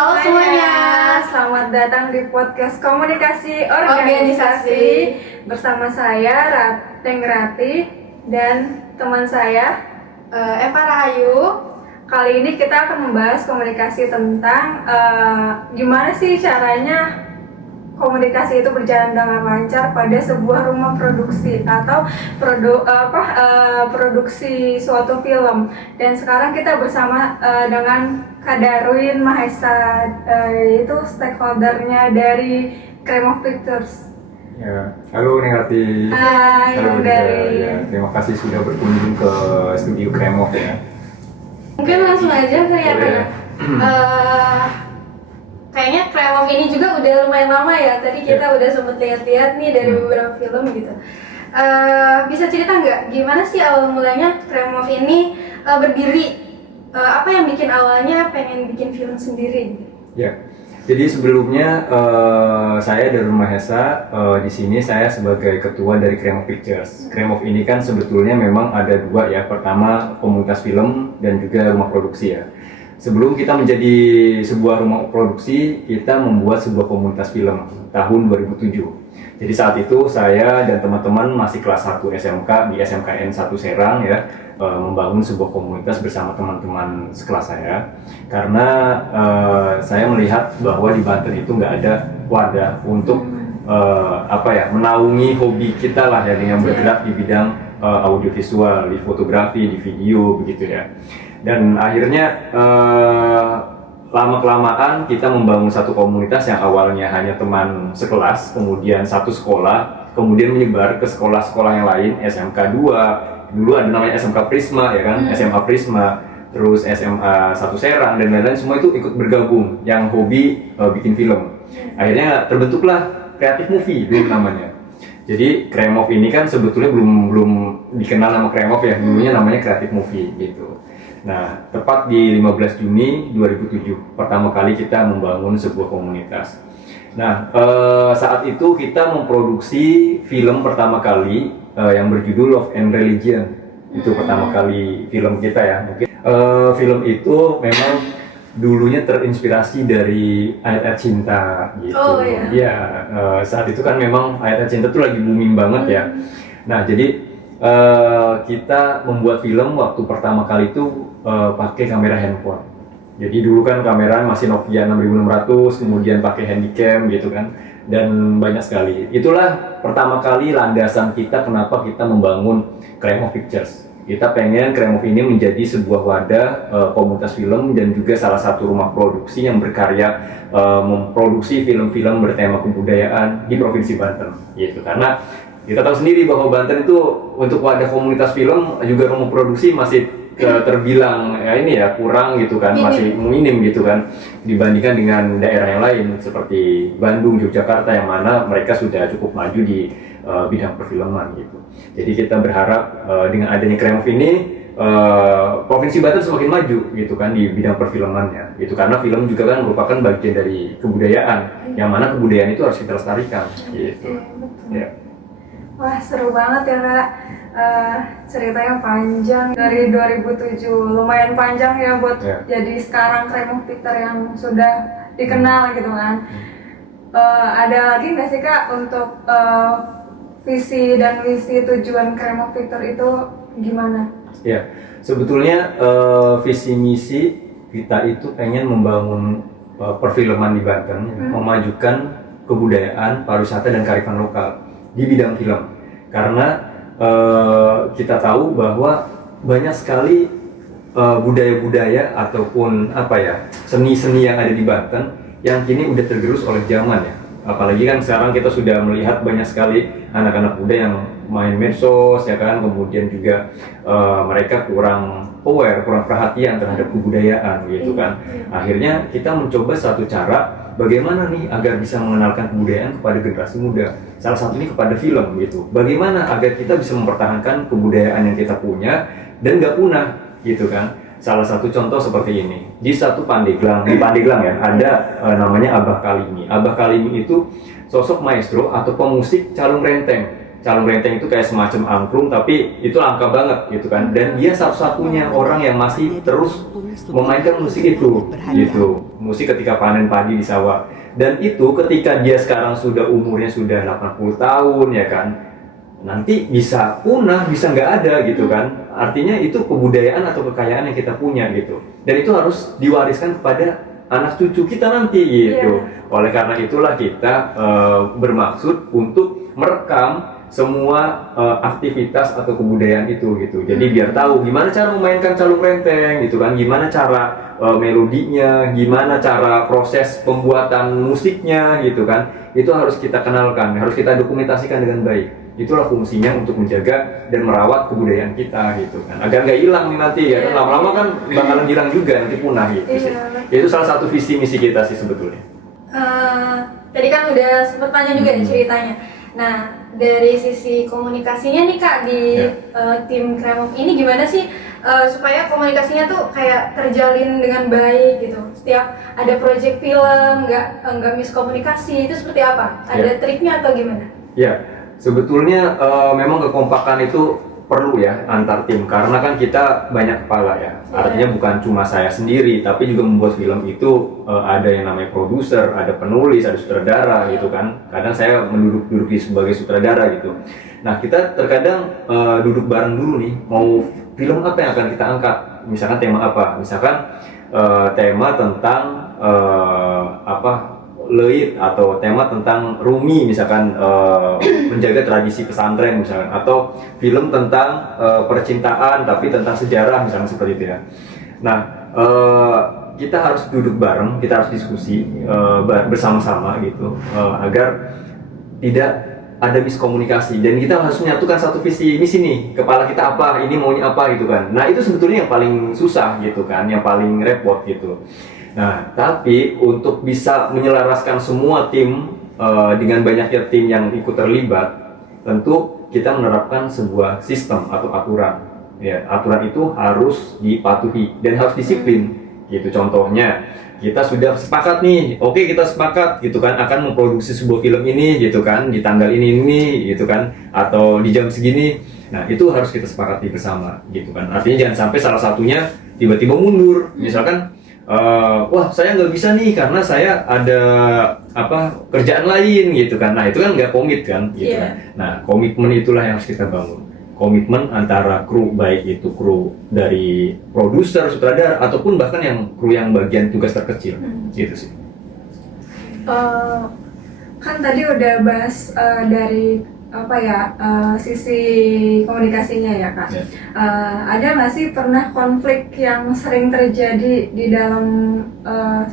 Halo semuanya, selamat datang di podcast Komunikasi Organisasi bersama saya Rateng Rati dan teman saya Eva Rahayu. Kali ini kita akan membahas komunikasi tentang gimana sih caranya komunikasi itu berjalan dengan lancar pada sebuah rumah produksi atau produksi suatu film. Dan sekarang kita bersama dengan Kak Darwin Mahesa, itu stakeholdernya dari Cream of Pictures. Ya, halo Nengarti. Hai, halo dari. ya, terima kasih sudah berkunjung ke studio Cream of ya. Mungkin langsung aja ya Kak. Kayaknya Cream of ini juga udah lumayan lama ya. Tadi kita udah sempet lihat-lihat nih dari beberapa film gitu. Bisa cerita nggak gimana sih awal mulanya Cream of ini berdiri? Apa yang bikin awalnya pengen bikin film sendiri? Ya, jadi sebelumnya saya dari Mahesa, di sini saya sebagai ketua dari Cream of Pictures. Cream of ini kan sebetulnya memang ada dua ya. Pertama komunitas film dan juga rumah produksi ya. Sebelum kita menjadi sebuah rumah produksi, kita membuat sebuah komunitas film tahun 2007. Jadi saat itu saya dan teman-teman masih kelas 1 SMK di SMKN 1 Serang ya, membangun sebuah komunitas bersama teman-teman sekelas saya. Karena saya melihat bahwa di Banten itu nggak ada wadah untuk menaungi hobi kita lah ya, yang bergerak di bidang audiovisual, di fotografi, di video begitu ya. Dan akhirnya lama-kelamaan kita membangun satu komunitas yang awalnya hanya teman sekelas, kemudian satu sekolah, kemudian menyebar ke sekolah-sekolah yang lain, SMK 2, dulu ada namanya SMK Prisma ya kan, SMA Prisma, terus SMA 1 Serang dan lain-lain, semua itu ikut bergabung yang hobi bikin film. Akhirnya terbentuklah Creative Movie dulu namanya. Jadi Cream of ini kan sebetulnya belum dikenal nama Cream of ya, dulunya namanya Creative Movie gitu. Nah, tepat di 15 Juni 2007 pertama kali kita membangun sebuah komunitas. Nah, saat itu kita memproduksi film pertama kali yang berjudul Love and Religion. Itu pertama kali film kita ya. Mungkin film itu memang dulunya terinspirasi dari ayat-ayat cinta gitu. Oh iya. Ya, saat itu kan memang ayat-ayat cinta tuh lagi booming banget ya. Nah, jadi kita membuat film waktu pertama kali itu pakai kamera handphone. Jadi dulu kan kamera masih Nokia 6600, kemudian pakai handycam gitu kan, dan banyak sekali. Itulah pertama kali landasan kita kenapa kita membangun Cream of Pictures. Kita pengen Cream of ini menjadi sebuah wadah komunitas film dan juga salah satu rumah produksi yang berkarya memproduksi film-film bertema kebudayaan di Provinsi Banten gitu. Karena kita tahu sendiri bahwa Banten itu untuk wadah komunitas film juga rumah produksi masih terbilang kurang gitu kan, masih minim gitu kan dibandingkan dengan daerah yang lain seperti Bandung, Yogyakarta yang mana mereka sudah cukup maju di bidang perfilman gitu. Jadi kita berharap dengan adanya Cream of ini Provinsi Banten semakin maju gitu kan di bidang perfilmannya gitu, karena film juga kan merupakan bagian dari kebudayaan yang mana kebudayaan itu harus kita lestarikan gitu. Ya. Wah, seru banget ya Kak. Ceritanya panjang dari 2007, lumayan panjang ya buat jadi sekarang Cream of Pictures yang sudah dikenal gitu kan. Ada lagi nggak sih Kak untuk visi dan misi tujuan Cream of Pictures itu gimana? Ya, sebetulnya visi misi kita itu pengen membangun perfilman di Banten, memajukan kebudayaan, pariwisata dan kearifan lokal di bidang film. Karena kita tahu bahwa banyak sekali budaya-budaya ataupun seni-seni yang ada di Banten yang kini udah tergerus oleh zaman ya. Apalagi kan sekarang kita sudah melihat banyak sekali anak-anak muda yang main medsos ya kan, kemudian juga mereka kurang aware, kurang perhatian terhadap kebudayaan gitu kan. Akhirnya kita mencoba satu cara bagaimana nih agar bisa mengenalkan kebudayaan kepada generasi muda. Salah satunya kepada film gitu. Bagaimana agar kita bisa mempertahankan kebudayaan yang kita punya dan nggak punah gitu kan. Salah satu contoh seperti ini, di satu Pandeglang, di Pandeglang ya, ada namanya Abah Kalimi. Abah Kalimi itu sosok maestro atau pemusik calung renteng Calung Renteng itu kayak semacam angklung, tapi itu langka banget gitu kan. Dan dia satu-satunya orang yang masih terus memainkan musik itu, gitu. Musik ketika panen padi di sawah. Dan itu ketika dia sekarang sudah umurnya sudah 80 tahun ya kan, nanti bisa punah, bisa nggak ada gitu kan. Artinya itu kebudayaan atau kekayaan yang kita punya gitu. Dan itu harus diwariskan kepada anak cucu kita nanti gitu. Oleh karena itulah kita bermaksud untuk merekam semua aktivitas atau kebudayaan itu gitu. Jadi biar tahu gimana cara memainkan calung renteng gitu kan, gimana cara melodinya, gimana cara proses pembuatan musiknya gitu kan. Itu harus kita kenalkan, harus kita dokumentasikan dengan baik. Itulah fungsinya untuk menjaga dan merawat kebudayaan kita gitu kan, agar nggak hilang nih nanti ya kan, lama-lama kan bakalan hilang juga, nanti punah gitu sih. Itu salah satu visi misi kita sih sebetulnya. Tadi kan udah sempet tanya juga ya ceritanya. Nah, dari sisi komunikasinya nih Kak di tim Kremov ini gimana sih supaya komunikasinya tuh kayak terjalin dengan baik gitu. Setiap ada project film nggak miskomunikasi, itu seperti apa? Ada triknya atau gimana? Ya, sebetulnya memang kekompakan itu perlu ya antar tim, karena kan kita banyak kepala ya. Artinya bukan cuma saya sendiri, tapi juga membuat film itu ada yang namanya produser, ada penulis, ada sutradara gitu kan. Kadang saya duduk sebagai sutradara gitu. Nah, kita terkadang duduk bareng dulu nih, mau film apa yang akan kita angkat. Misalkan tema apa? Misalkan tema tentang Leit, atau tema tentang Rumi misalkan, menjaga tradisi pesantren misalkan, atau film tentang percintaan tapi tentang sejarah misalkan, seperti itu ya. Nah, kita harus duduk bareng, kita harus diskusi bersama-sama gitu, agar tidak ada miskomunikasi, dan kita harus menyatukan satu visi misi nih, kepala kita apa, ini maunya apa gitu kan. Nah, itu sebetulnya yang paling susah gitu kan, yang paling repot gitu. Nah, tapi untuk bisa menyelaraskan semua tim dengan banyaknya tim yang ikut terlibat, tentu kita menerapkan sebuah sistem atau aturan. Ya, aturan itu harus dipatuhi dan harus disiplin. Gitu, contohnya kita sudah sepakat nih, oke, kita sepakat gitu kan akan memproduksi sebuah film ini gitu kan di tanggal ini gitu kan, atau di jam segini. Nah, itu harus kita sepakati bersama gitu kan. Artinya jangan sampai salah satunya tiba-tiba mundur, misalkan wah, saya nggak bisa nih karena saya ada kerjaan lain gitu kan. Nah, itu kan nggak komit kan gitu kan. Nah, komitmen itulah yang harus kita bangun. Komitmen antara kru, baik itu kru dari produser, sutradara, ataupun bahkan kru yang bagian tugas terkecil gitu sih. Kan tadi udah bahas dari sisi komunikasinya ya Kak. Ada nggak sih pernah konflik yang sering terjadi di dalam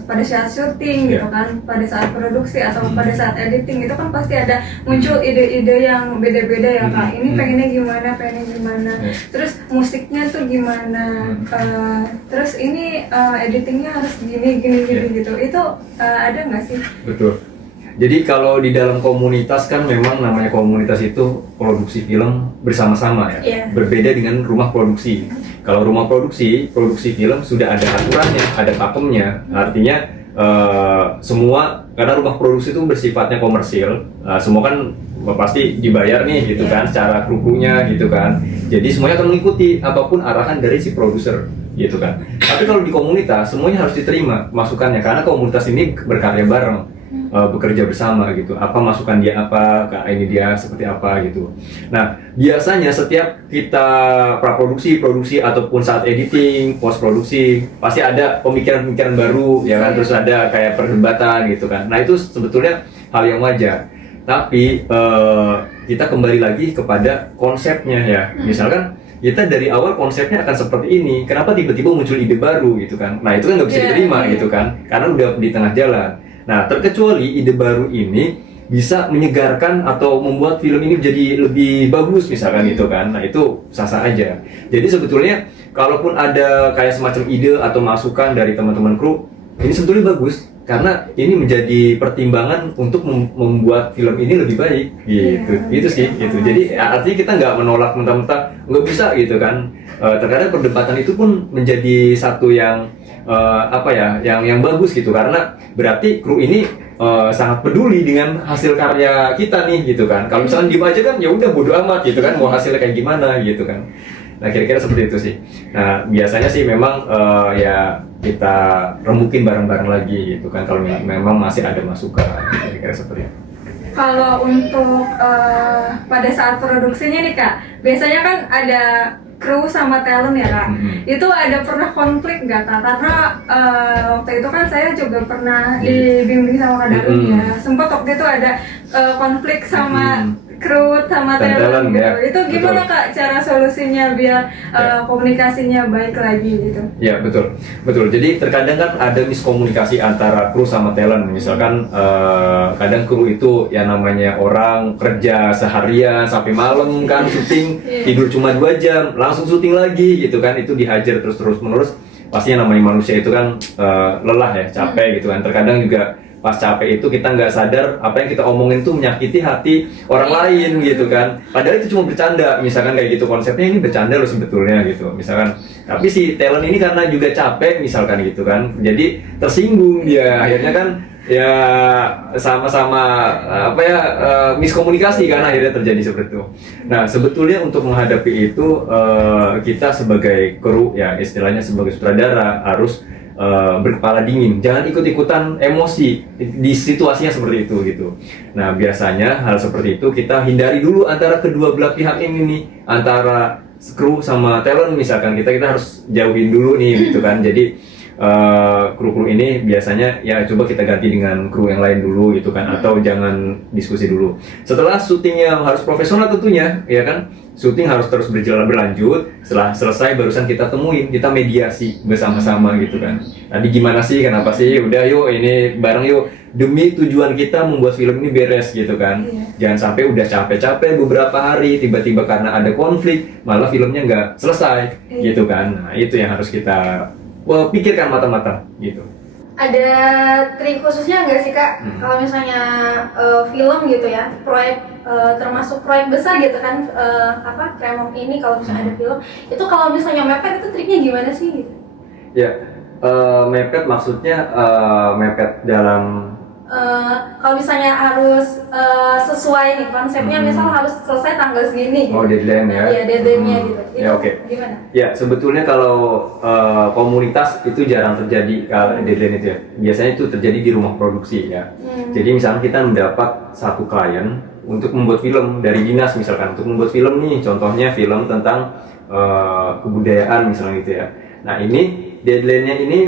pada saat syuting gitu kan, pada saat produksi atau pada saat editing, itu kan pasti ada muncul ide-ide yang beda-beda ya Kak. Ini pengennya gimana, terus musiknya tuh gimana, terus ini editingnya harus gini gitu. Itu ada nggak sih? Betul. Jadi kalau di dalam komunitas kan memang namanya komunitas itu produksi film bersama-sama ya. Berbeda dengan rumah produksi. Kalau rumah produksi film sudah ada aturannya, ada pakemnya. Artinya semua, karena rumah produksi itu bersifatnya komersil, semua kan pasti dibayar nih gitu kan, secara kru-krunya gitu kan. Jadi semuanya akan mengikuti apapun arahan dari si produser gitu kan. Tapi kalau di komunitas semuanya harus diterima masukannya, karena komunitas ini berkarya bareng. Bekerja bersama gitu, apa masukan dia apa, ini dia seperti apa gitu. Nah, biasanya setiap kita praproduksi, produksi, ataupun saat editing, post produksi, pasti ada pemikiran-pemikiran baru ya kan, terus ada kayak perdebatan gitu kan. Nah, itu sebetulnya hal yang wajar. Tapi kita kembali lagi kepada konsepnya ya. Misalkan kita dari awal konsepnya akan seperti ini, kenapa tiba-tiba muncul ide baru gitu kan. Nah, itu kan nggak bisa diterima gitu kan, karena udah di tengah jalan. Nah, terkecuali ide baru ini bisa menyegarkan atau membuat film ini jadi lebih bagus misalkan gitu kan. Nah, itu sah-sah aja. Jadi sebetulnya kalaupun ada kayak semacam ide atau masukan dari teman-teman kru, ini sebetulnya bagus karena ini menjadi pertimbangan untuk membuat film ini lebih baik gitu. Itu sih gitu. Jadi artinya kita nggak menolak mentah-mentah nggak bisa gitu kan. Terkadang perdebatan itu pun menjadi satu yang yang bagus gitu, karena berarti kru ini sangat peduli dengan hasil karya kita nih gitu kan. Kalau misalnya diem aja kan ya udah bodo amat gitu kan, mau hasilnya kayak gimana gitu kan. Nah kira-kira seperti itu sih. Nah biasanya sih memang ya kita remukin bareng-bareng lagi gitu kan kalau memang masih ada masukan, kira-kira seperti itu. Kalau untuk pada saat produksinya nih Kak, biasanya kan ada kru sama talent ya Kak. Itu ada pernah konflik nggak Kak? Karena waktu itu kan saya juga pernah dibimbing sama Kak Darun ya. Sempat waktu itu ada konflik sama kru sama talent gitu. Ya. Itu gimana Betul. Kak cara solusinya biar komunikasinya baik lagi gitu? Ya betul. Jadi terkadang kan ada miskomunikasi antara kru sama talent. Misalkan kadang kru itu ya namanya orang kerja seharian sampai malam kan syuting, tidur cuma 2 jam, langsung syuting lagi gitu kan. Itu dihajar terus menerus. Pastinya namanya manusia itu kan lelah ya, capek gitu kan. Terkadang juga pas capek itu kita nggak sadar apa yang kita omongin tuh menyakiti hati orang lain gitu kan. Padahal itu cuma bercanda, misalkan kayak gitu konsepnya ini bercanda loh sebetulnya gitu misalkan. Tapi si talent ini karena juga capek misalkan gitu kan, jadi tersinggung dia, akhirnya kan ya sama-sama miskomunikasi kan akhirnya terjadi seperti itu. Nah sebetulnya untuk menghadapi itu kita sebagai kru ya istilahnya sebagai sutradara harus berkepala dingin, jangan ikut-ikutan emosi di situasinya seperti itu gitu. Nah biasanya hal seperti itu kita hindari dulu antara kedua belah pihak ini nih, antara kru sama talent misalkan kita harus jauhin dulu nih gitu kan. Jadi kru-kru ini biasanya ya coba kita ganti dengan kru yang lain dulu gitu kan, atau jangan diskusi dulu. Setelah syutingnya harus profesional tentunya ya kan, syuting harus terus berlanjut. Setelah selesai barusan kita temuin, kita mediasi bersama-sama gitu kan. Tadi gimana sih, kenapa sih, udah yuk ini bareng yuk demi tujuan kita membuat film ini beres gitu kan. Jangan sampai udah capek-capek beberapa hari tiba-tiba karena ada konflik malah filmnya nggak selesai gitu kan. Nah itu yang harus kita pikirkan matang-matang gitu. Ada trik khususnya nggak sih Kak? Kalau misalnya film gitu ya, proyek termasuk proyek besar gitu kan, Kremov ini kalau misalnya ada film, itu kalau misalnya mepet itu triknya gimana sih? Gitu? Ya, mepet maksudnya mepet dalam kalau misalnya harus sesuai nih konsepnya, misal harus selesai tanggal segini gitu. Oh deadline ya? Iya deadline-nya gitu. Itu Ya oke. gimana? Ya sebetulnya kalau komunitas itu jarang terjadi kalau deadline itu ya. Biasanya itu terjadi di rumah produksi ya. Jadi misalnya kita mendapat satu klien untuk membuat film dari dinas misalkan, untuk membuat film nih, contohnya film tentang kebudayaan misalnya gitu ya. Nah ini deadline-nya ini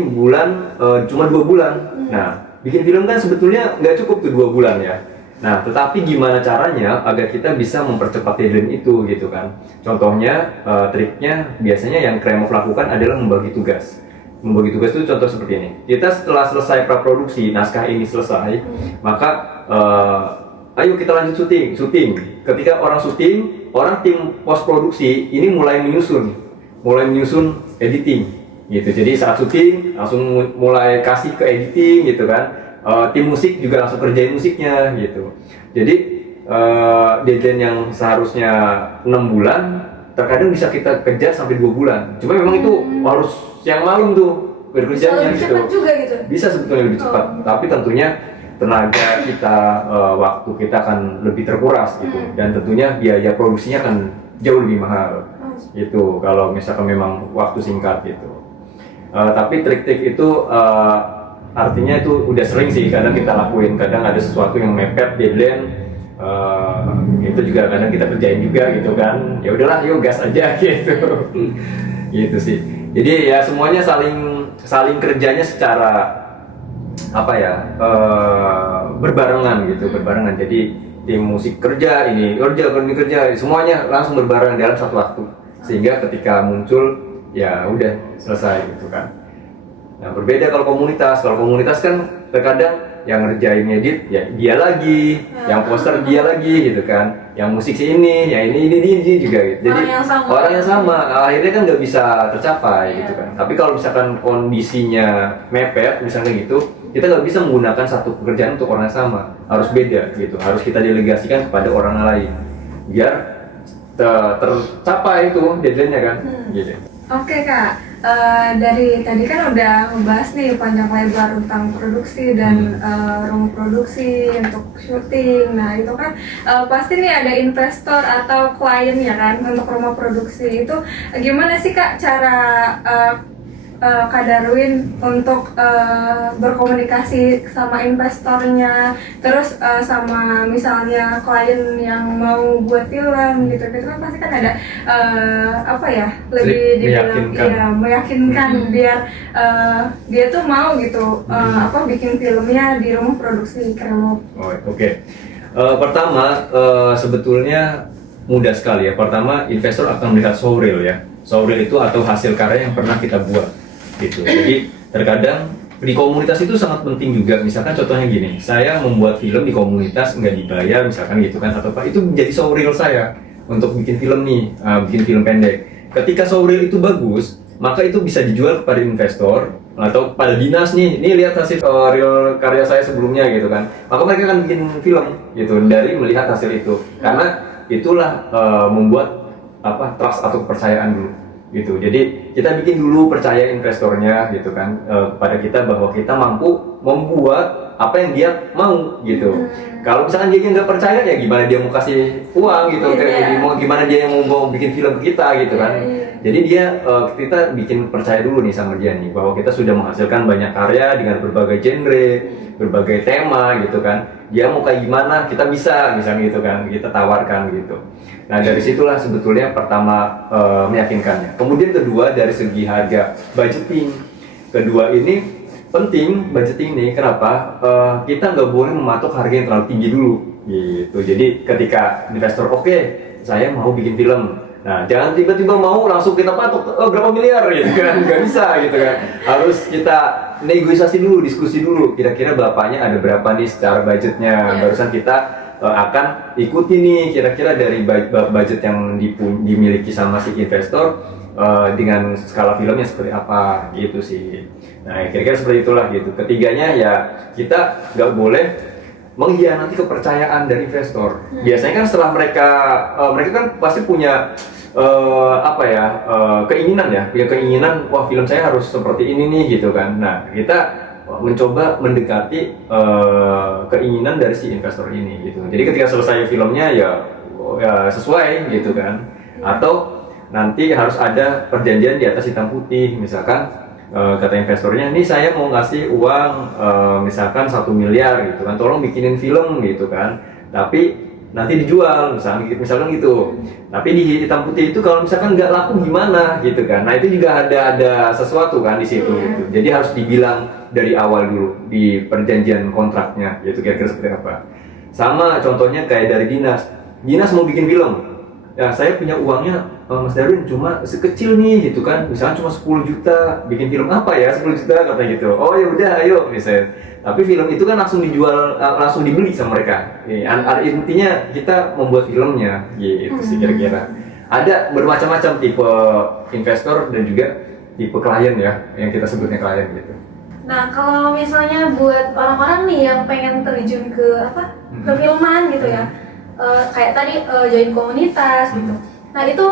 cuma 2 bulan. Nah bikin film kan sebetulnya nggak cukup tuh 2 bulan ya. Nah, tetapi gimana caranya agar kita bisa mempercepat deadline itu gitu kan? Contohnya, triknya biasanya yang Kremov lakukan adalah membagi tugas. Membagi tugas itu contoh seperti ini. Kita setelah selesai praproduksi, naskah ini selesai, maka ayo kita lanjut syuting. Ketika orang syuting, orang tim post produksi ini mulai menyusun editing. Gitu. Jadi saat syuting langsung mulai kasih ke editing gitu kan. Tim musik juga langsung kerjain musiknya gitu. Jadi deadline yang seharusnya 6 bulan terkadang bisa kita kejar sampai 2 bulan. Cuma memang itu harus siang malam tuh bekerjanya bisa gitu. cepat juga gitu. Bisa sebetulnya lebih cepat, tapi tentunya tenaga kita, waktu kita akan lebih terkuras gitu. Dan tentunya biaya produksinya akan jauh lebih mahal. Gitu kalau misalkan memang waktu singkat gitu. Tapi trik-trik itu artinya itu udah sering sih kadang kita lakuin. Kadang ada sesuatu yang mepet deadline, itu juga kadang kita kerjain juga gitu kan. Ya udahlah yuk gas aja gitu. Gitu sih. Jadi ya semuanya saling kerjanya secara berbarengan gitu, berbarengan. Jadi tim musik kerja, ini kerja, semuanya langsung berbarengan dalam satu waktu. Sehingga ketika muncul ya udah selesai gitu kan. Nah berbeda kalau komunitas kan terkadang yang ngerjain edit ya dia lagi, yang poster dia lagi gitu kan, yang musik si ini, ya ini juga gitu. Jadi orang yang sama akhirnya kan nggak bisa tercapai gitu kan. Tapi kalau misalkan kondisinya mepet misalnya gitu, kita nggak bisa menggunakan satu pekerjaan untuk orang yang sama, harus beda gitu, harus kita delegasikan kepada orang lain biar tercapai itu deadline-nya kan gitu. Oke Kak, dari tadi kan udah ngebahas nih panjang lebar tentang produksi dan rumah produksi untuk syuting. Nah itu kan pasti nih ada investor atau klien ya kan untuk rumah produksi itu. Gimana sih Kak cara Kak Darwin untuk berkomunikasi sama investornya, terus sama misalnya klien yang mau buat film gitu kan pasti kan ada apa ya, lebih dibilang ya meyakinkan biar dia tuh mau gitu apa bikin filmnya di rumah produksi Kremov. Oke. Pertama sebetulnya mudah sekali ya. Pertama investor akan melihat showreel ya. Showreel itu atau hasil karya yang pernah kita buat gitu. Jadi terkadang di komunitas itu sangat penting juga. Misalkan contohnya gini, saya membuat film di komunitas nggak dibayar misalkan gitu kan, atau apa, itu menjadi showreel saya untuk bikin film nih, bikin film pendek. Ketika showreel itu bagus, maka itu bisa dijual kepada investor atau pada dinas nih lihat hasil real karya saya sebelumnya gitu kan, maka mereka akan bikin film gitu dari melihat hasil itu, karena itulah membuat trust atau kepercayaan dulu gitu. Jadi kita bikin dulu percaya investornya gitu kan kepada kita bahwa kita mampu membuat apa yang dia mau gitu. Kalau misalkan dia nggak percaya ya gimana dia mau kasih uang gitu, gimana dia yang mau bikin film ke kita gitu kan. Jadi kita bikin percaya dulu nih sama dia nih bahwa kita sudah menghasilkan banyak karya dengan berbagai genre, berbagai tema gitu kan. Dia mau kayak gimana kita bisa misalnya gitu kan, kita tawarkan gitu. Nah dari situlah sebetulnya pertama meyakinkannya. Kemudian kedua dari segi harga, budgeting. Kedua ini penting budgeting nih, kenapa? Kita nggak boleh mematok harga yang terlalu tinggi dulu gitu. Jadi ketika investor oke, saya mau bikin film. Nah jangan tiba-tiba mau langsung kita patok berapa miliar gitu kan, nggak bisa gitu kan. Harus kita negosiasi dulu, diskusi dulu. Kira-kira bapaknya ada berapa nih secara budgetnya. Barusan kita akan ikuti nih kira-kira dari budget yang dimiliki sama si investor dengan skala filmnya seperti apa gitu sih. Nah kira-kira seperti itulah gitu. Ketiganya ya kita nggak boleh mengkhianati kepercayaan dari investor. Biasanya kan setelah mereka kan pasti punya keinginan wah film saya harus seperti ini nih gitu kan. Nah kita mencoba mendekati keinginan dari si investor ini gitu. Jadi ketika selesai filmnya ya sesuai gitu kan. Atau nanti harus ada perjanjian di atas hitam putih, misalkan kata investornya, ini saya mau ngasih uang misalkan 1 miliar gitu kan, tolong bikinin film gitu kan, tapi nanti dijual misalkan gitu. Tapi di hitam putih itu kalau misalkan nggak laku gimana gitu kan. Nah itu juga ada sesuatu kan di situ gitu. Jadi harus dibilang dari awal dulu di perjanjian kontraknya gitu, kira-kira seperti apa. Sama contohnya kayak dari dinas mau bikin film. Ya saya punya uangnya Mas Darwin cuma sekecil nih gitu kan, misalnya cuma 10 juta, bikin film apa ya 10 juta katanya gitu. Oh ya udah ayo misalnya. Tapi film itu kan langsung dijual, langsung dibeli sama mereka. Intinya kita membuat filmnya gitu sih kira-kira. Ada bermacam-macam tipe investor dan juga tipe klien ya, yang kita sebutnya klien gitu. Nah kalau misalnya buat orang-orang nih yang pengen terjun ke perfilman gitu ya, kayak tadi join komunitas gitu. Nah itu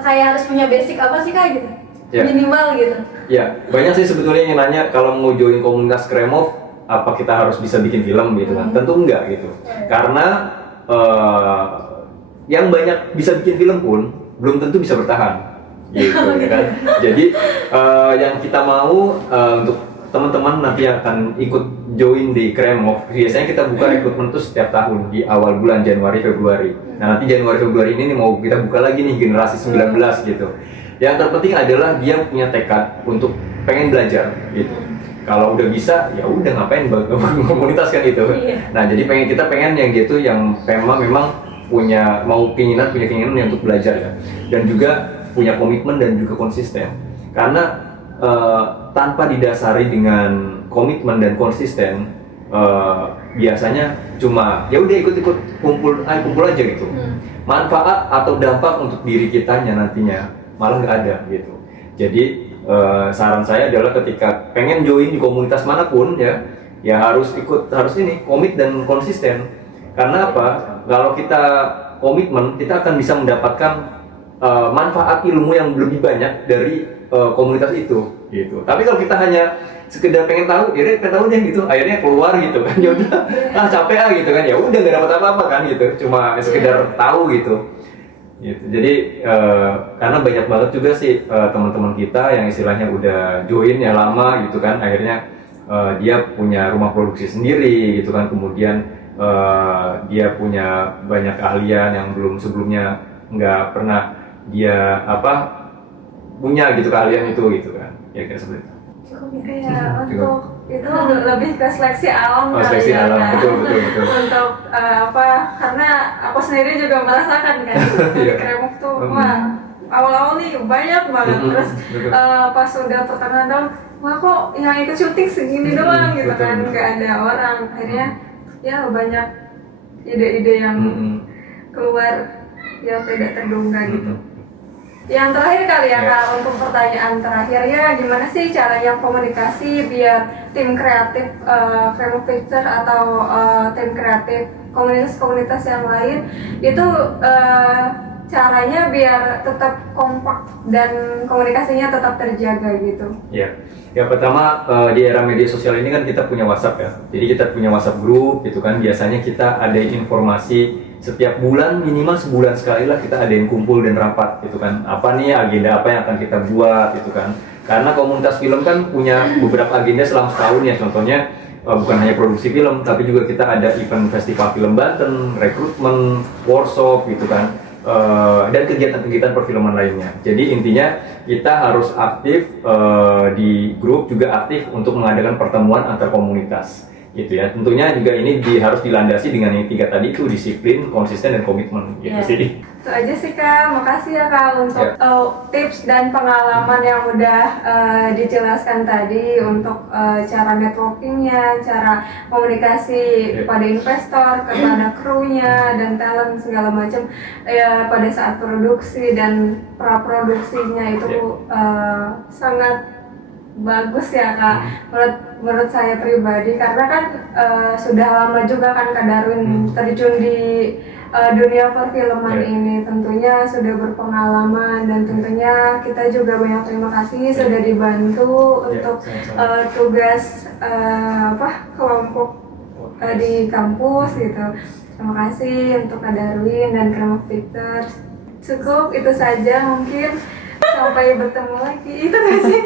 kayak harus punya basic apa sih Kak gitu? Minimal gitu. Ya, banyak sih sebetulnya yang nanya kalau mau join komunitas Kremov apa kita harus bisa bikin film gitu kan? Tentu enggak gitu. Karena yang banyak bisa bikin film pun belum tentu bisa bertahan gitu ya kan. Jadi yang kita mau untuk teman-teman nanti yang akan ikut join di Kremov, biasanya kita buka rekrutmen itu setiap tahun di awal bulan Januari Februari. Nah nanti Januari Februari ini mau kita buka lagi nih generasi 19 gitu. Yang terpenting adalah dia punya tekad untuk pengen belajar gitu. Kalau udah bisa ya udah ngapain komunitas kan gitu. Nah jadi kita pengen yang gitu yang memang punya keinginan untuk belajar ya, dan juga punya komitmen dan juga konsisten. Karena tanpa didasari dengan komitmen dan konsisten, biasanya cuma ya udah ikut-ikut kumpul aja gitu. Manfaat atau dampak untuk diri kitanya nantinya malah nggak ada gitu. Jadi saran saya adalah ketika pengen join di komunitas manapun ya harus komit dan konsisten. Karena apa? Kalau kita komitmen, kita akan bisa mendapatkan manfaat ilmu yang lebih banyak dari komunitas itu gitu. Tapi kalau kita hanya sekedar pengen tahu, ya pengen tahu deh gitu, akhirnya keluar gitu kan, ya udah capek gitu kan, ya udah nggak dapat apa-apa kan gitu, cuma sekedar tahu gitu. Jadi karena banyak banget juga sih teman-teman kita yang istilahnya udah join ya lama gitu kan, akhirnya dia punya rumah produksi sendiri gitu kan, kemudian dia punya banyak keahlian yang belum sebelumnya nggak pernah dia punya gitu keahlian itu gitu kan, ya kayak seperti itu. Cukup ya untuk itu lebih ke seleksi alam kali seleksi ya alam, kan? betul. Untuk karena aku sendiri juga merasakan kan di Kremuk tuh wah awal-awal nih banyak banget, terus pas udah pertengahan tahun wah kok yang ikut syuting segini doang gitu kan, nggak ada orang, akhirnya ya banyak ide-ide yang keluar yang tidak terduga gitu. Yang terakhir kali ya Kak, untuk pertanyaan terakhirnya, gimana sih caranya komunikasi biar tim kreatif Kremuk Picture atau tim kreatif komunitas-komunitas yang lain itu caranya biar tetap kompak dan komunikasinya tetap terjaga gitu? Ya pertama di era media sosial ini kan kita punya WhatsApp ya, jadi kita punya WhatsApp group gitu kan, biasanya kita ada informasi setiap bulan, minimal sebulan sekali lah kita ada yang kumpul dan rapat gitu kan, apa nih agenda apa yang akan kita buat gitu kan, karena komunitas film kan punya beberapa agenda selama setahun ya, contohnya bukan hanya produksi film tapi juga kita ada event festival film Banten, rekrutmen, workshop gitu kan, dan kegiatan-kegiatan perfilman lainnya. Jadi intinya kita harus aktif di grup, juga aktif untuk mengadakan pertemuan antar komunitas gitu ya. Tentunya juga ini harus dilandasi dengan yang 3 tadi itu, disiplin, konsisten, dan komitmen gitu sih. Itu aja sih Kak, makasih ya Kak untuk tips dan pengalaman yang udah dijelaskan tadi untuk cara networkingnya, cara komunikasi kepada investor, kepada krunya dan talent segala macam ya pada saat produksi dan praproduksinya itu sangat bagus ya Kak, menurut saya pribadi, karena kan sudah lama juga kan Kak Darwin terjun di dunia perfilman ini, tentunya sudah berpengalaman dan tentunya kita juga banyak terima kasih sudah dibantu untuk tugas kelompok di kampus gitu. Terima kasih untuk Kak Darwin dan Kremuk Picture. Cukup itu saja mungkin, sampai bertemu lagi, itu nggak sih?